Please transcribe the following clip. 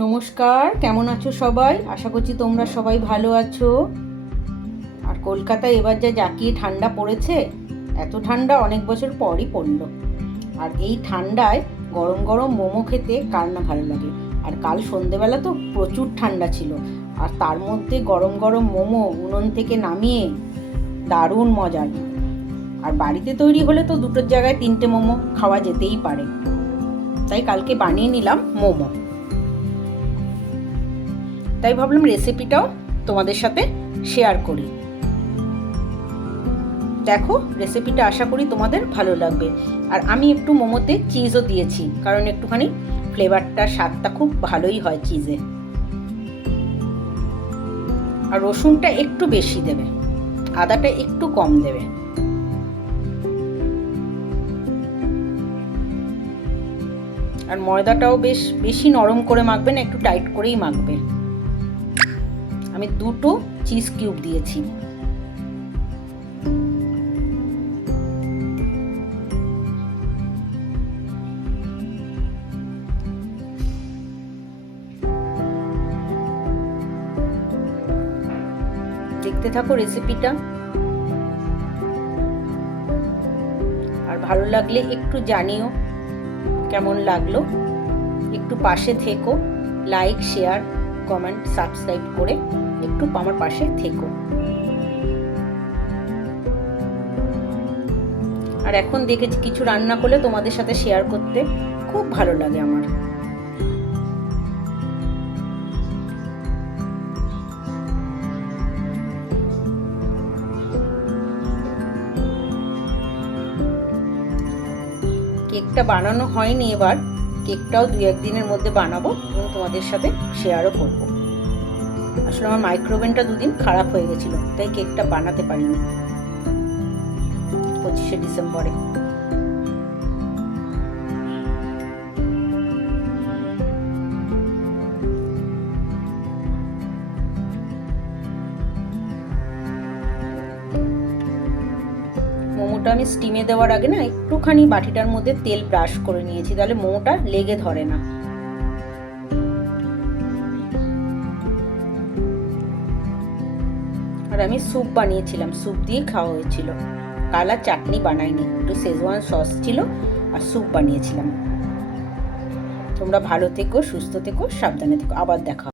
নমস্কার, কেমন আছো সবাই? আশা করছি তোমরা সবাই ভালো আছো। আর কলকাতায় এবার যা জাঁকিয়ে ঠান্ডা পড়েছে, এত ঠান্ডা অনেক বছর পরই পড়লো। আর এই ঠান্ডায় গরম গরম মোমো খেতে কার না ভালো লাগে। আর কাল সন্ধেবেলা তো প্রচুর ঠান্ডা ছিল, আর তার মধ্যে গরম গরম মোমো উনুন থেকে নামিয়ে দারুণ মজার। আর বাড়িতে তৈরি হলে তো দুটোর জায়গায় তিনটে মোমো খাওয়া যেতেই পারে। তাই কালকে বানিয়ে নিলাম মোমো। তাই ভাবলাম রেসিপিটাও তোমাদের সাথে শেয়ার করি। দেখো, রেসিপিটা আশা করি তোমাদের ভালো লাগবে। আর আমি একটু মোমোতে চিজও দিয়েছি, কারণ একটুখানি ফ্লেভারটা, স্বাদটা খুব ভালোই হয় চিজে। আর রসুনটা একটু বেশি দেবে, আদাটা একটু কম দেবে। আর ময়দাটাও বেশি নরম করে মাখবে না, একটু টাইট করেই মাখবে। আমি 2টো চিজ কিউব দিয়েছি। দেখতে থাকো রেসিপিটা। আর ভালো লাগলে একটু জানিও কেমন লাগলো। একটু পাশে থেকো, লাইক, শেয়ার, কমেন্ট, সাবস্ক্রাইব করে একটু আমার পাশে থেকো। আর এখন দেখেছি কিছু রান্না করলে তোমাদের সাথে শেয়ার করতে খুব ভালো লাগে আমার। কেকটা বানানো হয়নি এবার, কেকটাও 2-1 দিনের মধ্যে বানাবো এবং তোমাদের সাথে শেয়ারও করবো। আসলে আমার মাইক্রোওভেনটা 2 দিন খারাপ হয়ে গেছিলো, তাই কেকটা বানাতে পারিনি 25শে ডিসেম্বরে। মোমোটা আমি স্টিমে দেওয়ার আগে না একটুখানি বাটিটার মধ্যে তেল ব্রাশ করে নিয়েছি, তাহলে মোমোটা লেগে ধরে না। আর আমি স্যুপ বানিয়েছিলাম, স্যুপ দিয়ে খাওয়া হয়েছিল। কাল আর চাটনি বানাইনি, একটু শেজওয়ান সস ছিল আর স্যুপ বানিয়েছিলাম। তোমরা ভালো থেকো, সুস্থ থেকো, সাবধানে থেকো। আবার দেখা।